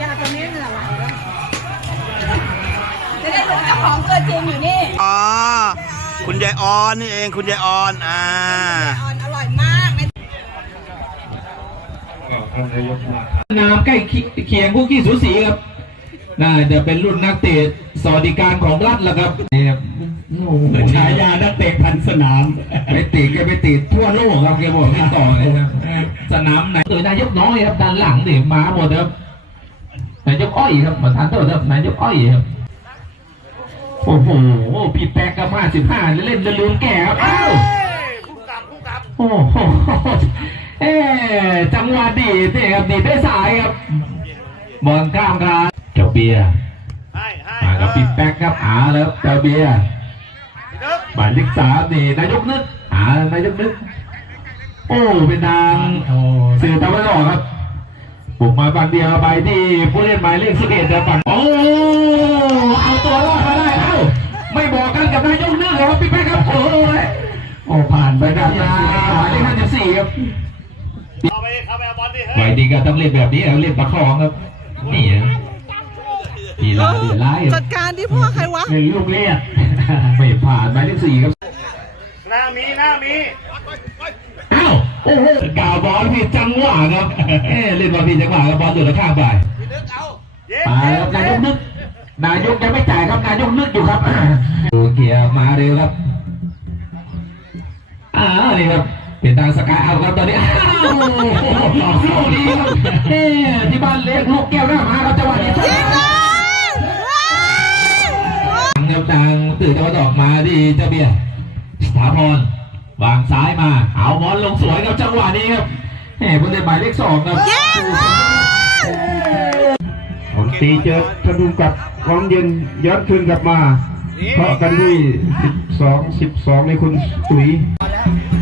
ยาตัวนี้เป็นอะไรวะจะได้รู้ของตัวจริงอยู่นี่อ๋อ คุณยายออนนี่เองคุณยายออน อ่า ออร่อยมากนน้ำใกล้เคียงคู่ขี้สูสีครับ น่าจะเป็นรุ่นนักเตะสวัสดิการของรัฐแล้วครับ โอ้โหฉายานักเตะพันสนาม ไปติดแกไปติดทั่วโลกครับแกบอกไม่ต่อเลยครับสนามไหนเออนายกน้อยครับด้านหลังนี่มาหมดครับนายกอ้อยครับมาทานโทษครับนายกอ้อยครับโอ้โหผิดแปลกกับมาสิบห้าเล่นจะลืมแก่ครับอ้าวโอ้โหเอ๊ะจังหวะดีดนี่ครับดีดได้สายครับบอลข้ามครับเจ้าเบียร์ให้ให้มากับปิดแป๊กครับอาแล้วเจ้าเบียร์ หมายเลขสามนี่นายกนึกอานายกนึก โอ้เป็นทางโอ้สื่อตะวันออกครับผมมาฝั่งเดียวไปที่ผู้เล่นหมายเลขสิบเอ็ดจะฝั่งโอ้เอาตัวรอดมาได้เอ้าไม่บอกกันกับนายกนึกเหรอครับพี่แป๊กครับโอ้ยโอ้ผ่านไปได้นะหมายเลขห้าสิบสี่ครับเข้าไปเข้าไปเอาบอลดิไว้ดีก็ต้องเล่นแบบนี้เอาเล่นประคองครับนี่นะทีละเดือดร้ายจัดการที่พ่อใครวะเป็นลูกเลียด ไม่ผ่านหมายเลขสี่ครับหน้ามีหน้ามีอ้าวโอ้โหกาวบอลผิดจังหวะครับเอ๊ะเล่นบอลผิดจังหวะกับบอลหลุดข้างไปเย็บไปครับนายกนึกนายกยังไม่จ่ายครับนายกนึกอยู่ครับดูเกียร์มาเร็วครับอ้าวนี่ครับเป็นทางสกายเอาครับตอนนี้อ้าวลูกนี้ครับเอ๊ะที่บ้านเล็กลูกแก้วหน้ามาครับจังหวะ ตื่นตะวันออกมาที่เจ้าเบียร์สถาพรวางซ้ายมาเอาบอลลงสวยครับจังหวะนี้ครับแหมผู้เล่นหมายเลขสองครับผลตีเจอทะลุกับความเย็นย้อนคืนกลับมาเพราะกันที่12 12ในคุณตุ๋ยจะไปโยน